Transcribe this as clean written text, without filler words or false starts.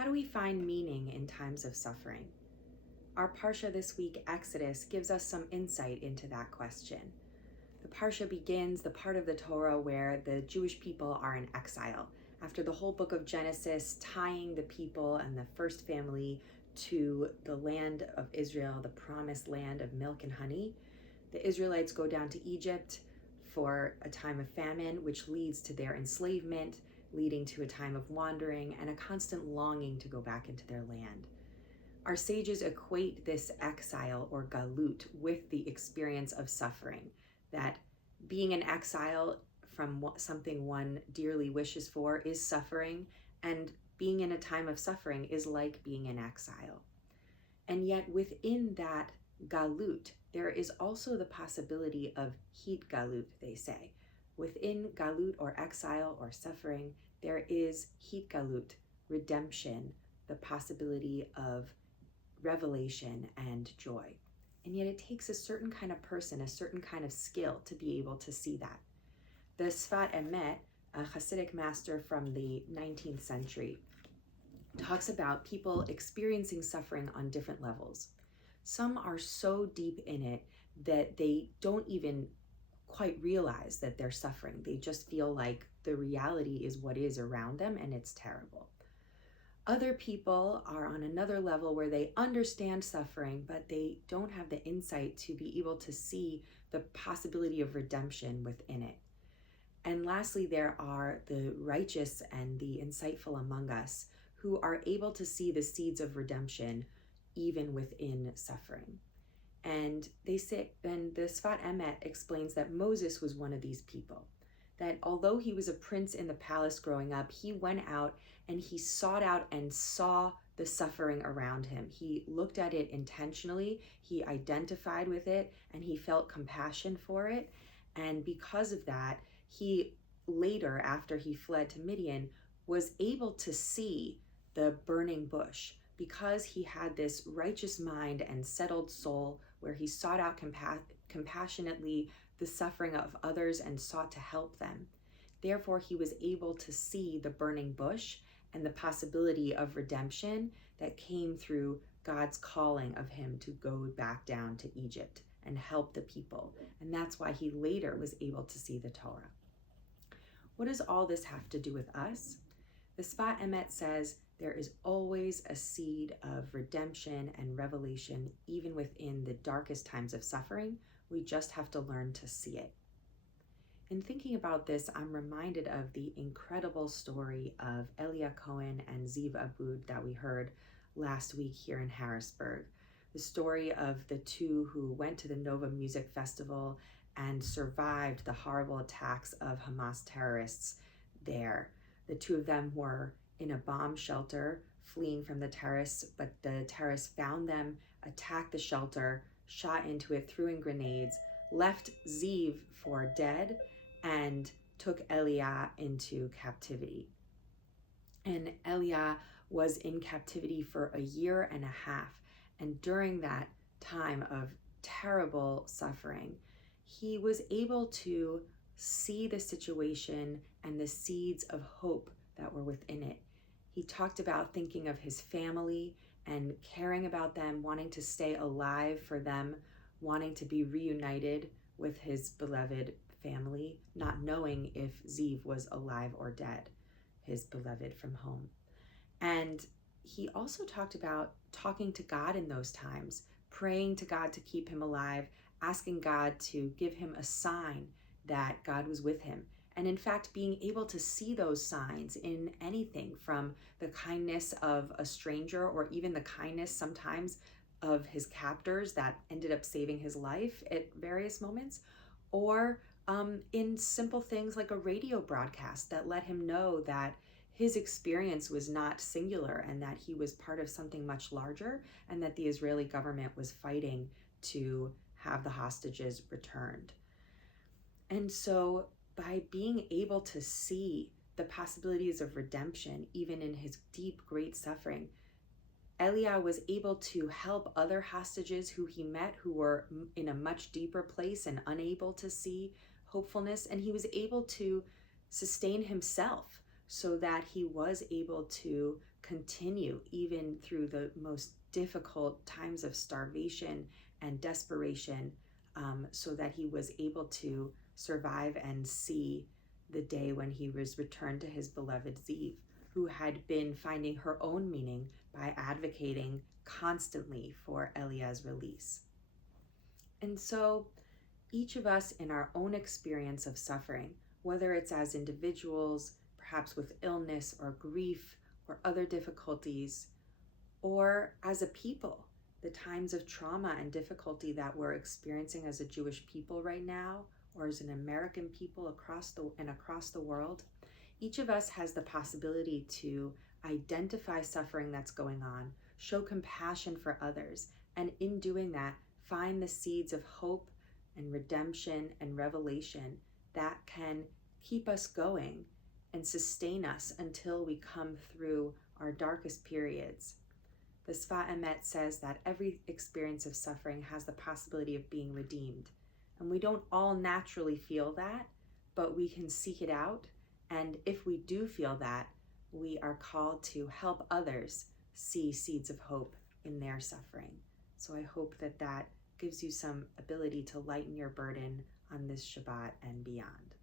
How do we find meaning in times of suffering? Our Parsha this week, Exodus, gives us some insight into that question. The Parsha begins the part of the Torah where the Jewish people are in exile. After the whole book of Genesis tying the people and the first family to the land of Israel, the promised land of milk and honey, the Israelites go down to Egypt for a time of famine, which leads to their enslavement, leading to a time of wandering and a constant longing to go back into their land. Our sages equate this exile or galut with the experience of suffering, that being in exile from something one dearly wishes for is suffering, and being in a time of suffering is like being in exile. And yet within that galut, there is also the possibility of Hitgalut, they say. Within galut or exile or suffering, there is Hitgalut, redemption, the possibility of revelation and joy. And yet it takes a certain kind of person, a certain kind of skill to be able to see that. The Sfat Emet, a Hasidic master from the 19th century, talks about people experiencing suffering on different levels. Some are so deep in it that they don't even quite realize that they're suffering. They just feel like the reality is what is around them and it's terrible. Other people are on another level where they understand suffering, but they don't have the insight to be able to see the possibility of redemption within it. And lastly, there are the righteous and the insightful among us who are able to see the seeds of redemption even within suffering. And they say, and the Sfat Emet explains that Moses was one of these people, that although he was a prince in the palace growing up, he went out and he sought out and saw the suffering around him. He looked at it intentionally, he identified with it, and he felt compassion for it. And because of that, he later, after he fled to Midian, was able to see the burning bush because he had this righteous mind and settled soul where he sought out compassionately the suffering of others and sought to help them. Therefore, he was able to see the burning bush and the possibility of redemption that came through God's calling of him to go back down to Egypt and help the people. And that's why he later was able to see the Torah. What does all this have to do with us? The Sfat Emet says there is always a seed of redemption and revelation, even within the darkest times of suffering. We just have to learn to see it. In thinking about this, I'm reminded of the incredible story of Elia Cohen and Ziv Abud that we heard last week here in Harrisburg. The story of the two who went to the Nova Music Festival and survived the horrible attacks of Hamas terrorists there. The two of them were in a bomb shelter fleeing from the terrorists, but the terrorists found them, attacked the shelter, shot into it, threw in grenades, left Ziv for dead, and took Elia into captivity. And Elia was in captivity for a year and a half. And during that time of terrible suffering, he was able to see the situation and the seeds of hope that were within it. He talked about thinking of his family and caring about them, wanting to stay alive for them, wanting to be reunited with his beloved family, not knowing if Ziv was alive or dead, his beloved from home. And he also talked about talking to God in those times, praying to God to keep him alive, asking God to give him a sign that God was with him. And in fact, being able to see those signs in anything from the kindness of a stranger or even the kindness sometimes of his captors that ended up saving his life at various moments, or in simple things like a radio broadcast that let him know that his experience was not singular and that he was part of something much larger and that the Israeli government was fighting to have the hostages returned. And so by being able to see the possibilities of redemption, even in his deep, great suffering, Elia was able to help other hostages who he met who were in a much deeper place and unable to see hopefulness. And he was able to sustain himself so that he was able to continue even through the most difficult times of starvation and desperation, so that he was able to survive and see the day when he was returned to his beloved Ziv, who had been finding her own meaning by advocating constantly for Eliah's release. And so each of us in our own experience of suffering, whether it's as individuals, perhaps with illness or grief or other difficulties, or as a people, the times of trauma and difficulty that we're experiencing as a Jewish people right now, or as an American people across the world, each of us has the possibility to identify suffering that's going on, show compassion for others, and in doing that, find the seeds of hope and redemption and revelation that can keep us going and sustain us until we come through our darkest periods. The Sfat Emet says that every experience of suffering has the possibility of being redeemed. And we don't all naturally feel that, but we can seek it out. And if we do feel that, we are called to help others see seeds of hope in their suffering. So I hope that that gives you some ability to lighten your burden on this Shabbat and beyond.